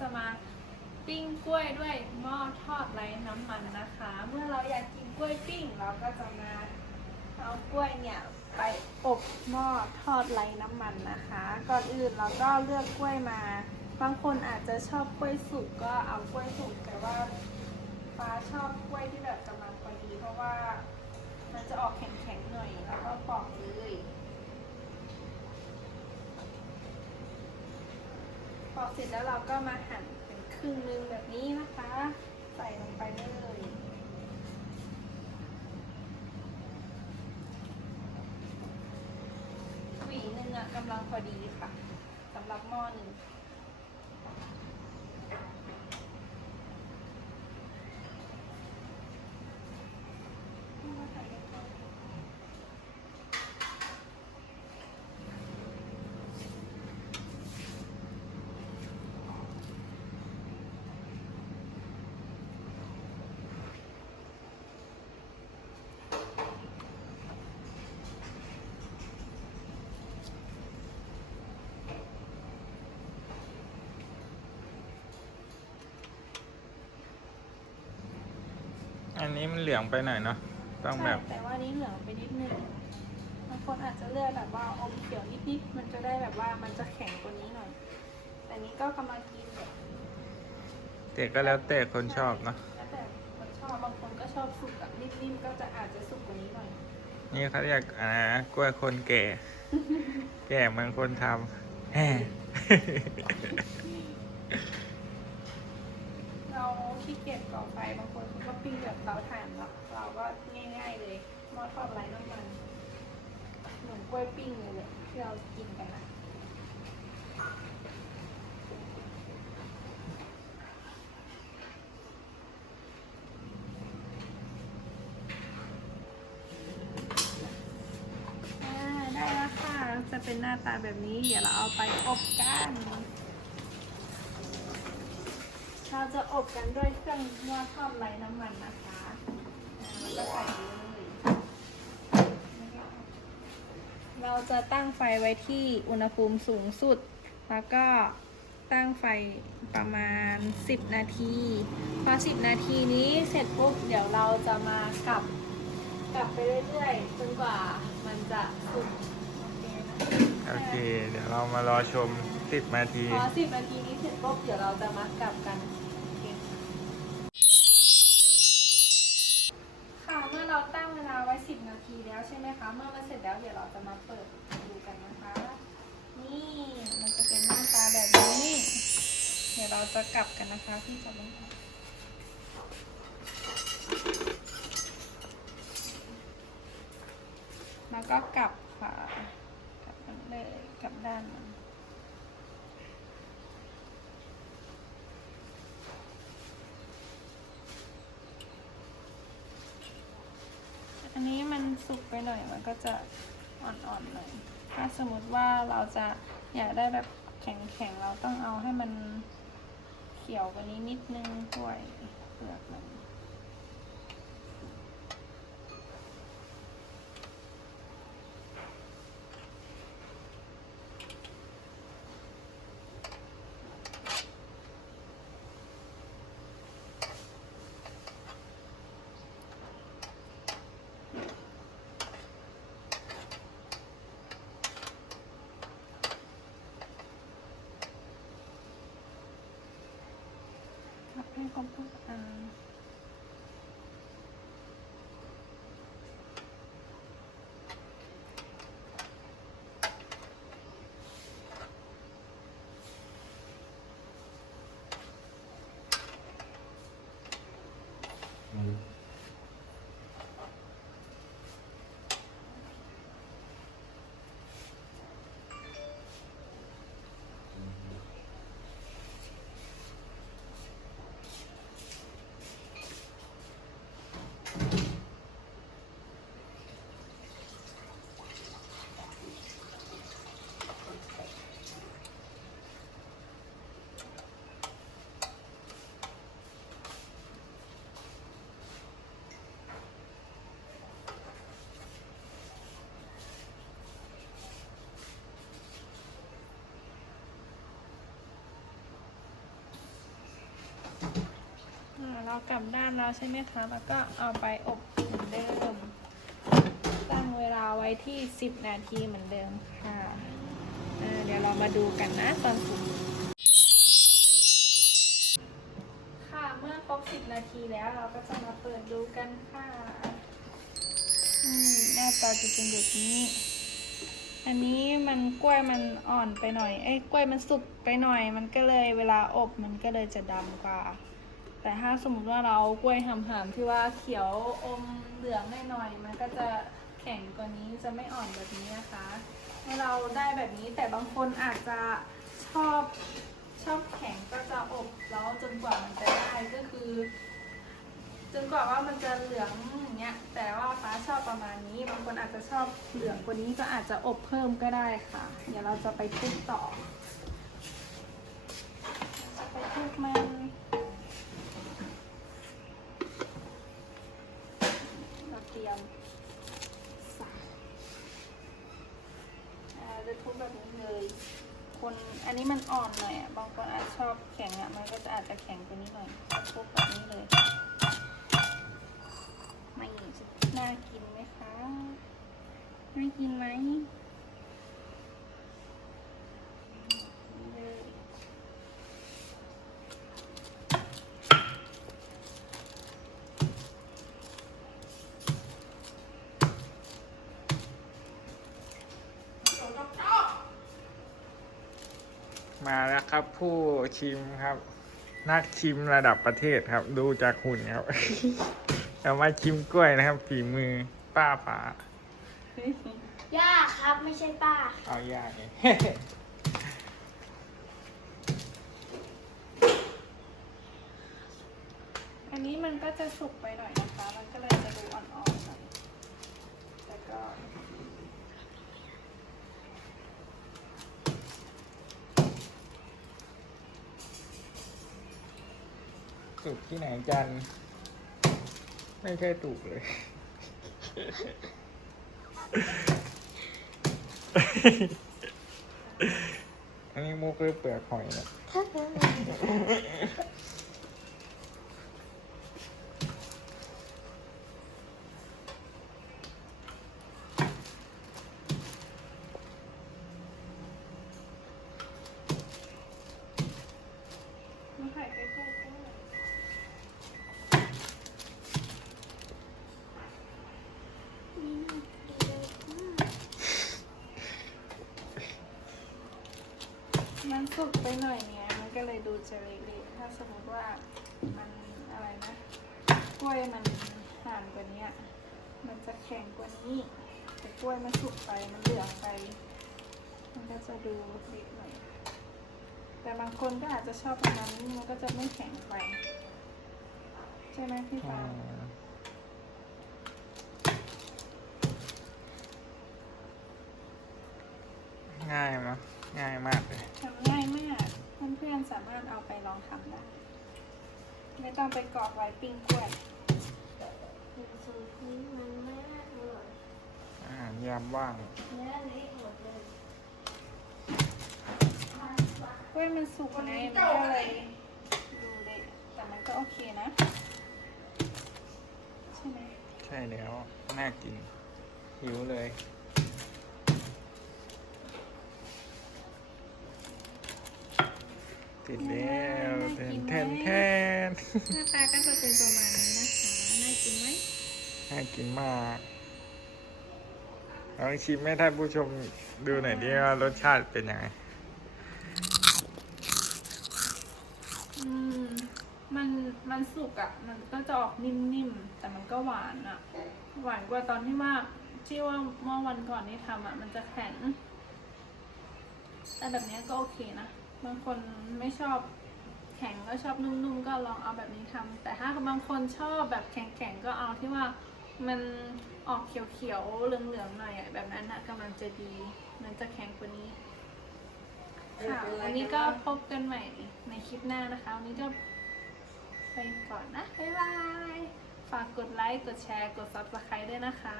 จะมาปิ้งกล้วยด้วยหม้อทอดไร้น้ำมันนะคะ เมื่อเราอยากกินกล้วยปิ้งเราก็จะมาเอากล้วยเนี่ยไปอบหม้อทอดไร้น้ำมันนะคะ ก่อนอื่นเราก็เลือกกล้วยมา บางคนอาจจะชอบกล้วยสุกก็เอากล้วยสุกแต่ว่าฟ้าชอบกล้วยที่แบบกำลังพอดีเพราะว่ามันจะออกแข็งๆหน่อยแล้วก็ปอกเลย อกเสร็จแล้วเราก็มาหั่นเป็นครึ่งนึงแบบนี้นะคะ ใส่ลงไปเลยหวีหนึ่งอะกำลังพอดีค่ะสำหรับหม้อหนึ่งอั นนี้มันเหลืองไปหน่อยเนาะต้องแบใช่บแต่ว่านี้เหลืองไปนิดนึงบางคนอาจจะเลือกแบบว่าอมเขียวนิดๆมันจะได้แบบว่ามันจะแข็งกว่านี้หน่อย แต่นี้ก็กำลังกินแบบแต่ก็แล้วแต่คนชอบเนาะแล้วแต่คนชอบบางคนก็ชอบสุกแบบนิ่มๆก็จะอาจจะสุกกว่านี้หน่อย นี่เขาเรียกอ่ากล้วยคนแก่ แก่เหมือนคนทำแฮ่ เราขี้เกียจก่อไฟบางคนก็ปิ้งแบบเตาถ่านเราเราก็ง่ายๆเลยหม้อทอดไร้น้ำมันเหมือนกล้วยปิ้งเลยที่เรากินกันนะอ่าได้แล้วค่ะจะเป็นหน้าตาแบบนี้ เดี๋ยวเราเอาไปอบกัน เราจะอบกันด้วยเครื่องนวดทอดไร้น้ำมันนะคะแล้วก็ใส่เลยเราจะตั้งไฟไว้ที่อุณหภูมิสูงสุด แล้วก็ตั้งไฟประมาณ 10 นาที พอ 10 นาทีนี้เสร็จปุ๊บ เดี๋ยวเราจะมากลับ กลับไปเรื่อยๆ จนกว่ามันจะสุกโอเค เดี๋ยวเรามารอชม สิบนาที พอสิบนาทีนี้เสร็จปุ๊บเดี๋ยวเราจะมากลับกันโอเคค่ะ เมื่อเราตั้งเวลาไว้สิบนาทีแล้วใช่ไหมคะ เมื่อมันเสร็จแล้วเดี๋ยวเราจะมาเปิดดูกันนะคะ นี่มันจะเป็นหน้าตาแบบนี้ เดี๋ยวเราจะกลับกันนะคะที่จะลงแล้วก็กลับค่ะกลับมันเลยกลับด้านมัน อันนี้มัน สุกไปหน่อยมันก็จะอ่อนๆหน่อย ถ้าสมมติว่าเราจะอยากได้แบบแข็งๆเราต้องเอาให้มันเขียวกว่านี้นิดนึงด้วยเปลือกมัน hai công có à. Mm-hmm. เรากลับด้านแล้วใช่ไหมคะ แล้วก็เอาไปอบเหมือนเดิม ตั้งเวลาไว้ที่ 10 นาทีเหมือนเดิมค่ะเดี๋ยวเรามาดูกันนะตอนสุกค่ะ เมื่อครบ 10 นาทีแล้วเราก็จะมาเปิดดูกันค่ะหน้าตาจะเป็นแบบนี้ อันนี้มันกล้วยมันอ่อนไปหน่อย เอ้ยกล้วยมันสุกไปหน่อย มันก็เลยเวลาอบมันก็เลยจะดำกว่า แต่ถ้าสมมติว่าเรากล้วยหำๆที่ว่าเขียวอมเหลืองหน่อยๆมันก็จะแข็งกว่านี้จะไม่อ่อนแบบนี้นะคะให้เราได้แบบนี้แต่บางคนอาจจะชอบชอบแข็งก็จะอบแล้วจนกว่ามันจะได้ก็คือ จนกว่าว่ามันจะเหลืองอย่างเงี้ยแต่ว่าฟ้าชอบประมาณนี้ บางคนอาจจะชอบเหลืองกว่านี้ก็อาจจะอบเพิ่มก็ได้ค่ะ เดี๋ยวเราจะไปทุบต่อ จะไปทุบมันเราเตรียมสายอ่าจะ ทุบแบบนี้เลย คนอันนี้มันอ่อนหน่อยอะบางคนอาจชอบแข็งอะ มันก็จะอาจจะแข็งกว่านี้หน่อยทุบแบบนี้เลยไม่น่ากินไหมคะน่ากินไหมเลย มาแล้ว ครับผู้ชิมครับ นักชิมระดับประเทศครับ ดูจากหุ่นครับเอามาชิมกล้วยนะครับ ฝีมือป้าป๋าย่าครับไม่ใช่ป้า เอายากไงอันนี้มันก็จะสุกไปหน่อยนะคะ มันก็เลยจะดูอ่อนๆหน่อยแต่ก็ ตุกที่ไหนจัน ไม่ใช่ตุกเลย อันนี้มุกหรือเปลือกหอยนะมาถ่ายใกล้ๆก็ได้มันสุกไปหน่อยเนี่ย มันก็เลยดู จะเละๆถ้าสมมติว่ามันอะไรนะกล้วยมันห่านกว่านี้มันจะแข็งกว่านี้ แต่กล้วยมันสุกไปมันเหลืองไป มันก็จะดูเละหน่อยแต่บางคนก็อาจจะชอบประมาณนี้มันก็จะไม่แข็งไป ใช่ไหมพี่อ่าฟ้า ง่ายมั้ยง่ายมากเลย ทำง่ายมาก เพื่อนๆสามารถเอาไปลองทำได้ ไม่ต้องไปกรอกไว้ปิ้งกล้วยสูตรนี้มันไม่น่าอร่อยอาหารยามว่างเนื้อเละหมดเลยกล้วยมันสุกไงมันก็เลยดูเละแต่มันก็โอเคนะ ใช่ไหม ใช่แล้ว น่ากิน หิวเลย ติดแล้วแทนแทนแทนหน้าตาก็จะเป็นประมาณนี้นะคะน่ากินไหมน่ากินมากลองชิมให้ท่านผู้ชมดูหน่อยดิว่ารสชาติเป็นยังไงอืมมันมันสุกอะ่ะ มันก็จะออกนิ่มๆ แต่มันก็หวานอะ่ะ หวานกว่าตอนที่ว่าที่ว่าเมื่อวันก่อนที่ทำอะ่ะ มันจะแข็งแต่แบบเนี้ยก็โอเคนะ บางคนไม่ชอบแข็งแล้วชอบนุ่มๆ ก็ลองเอาแบบนี้ทำแต่ถ้าบางคนชอบแบบแข็งๆ ก็เอาที่ว่ามันออกเขียวๆ เหลืองๆ หน่อยอะแบบนั้นนะกำลังจะดี มันจะแข็งกว่านี้ ค่ะ วันนี้ก็พบกันใหม่ในคลิปหน้านะคะ วันนี้ก็ไปก่อนนะ บ๊ายบาย ฝากกดไลค์ กดแชร์ กด subscribe ด้วยนะคะ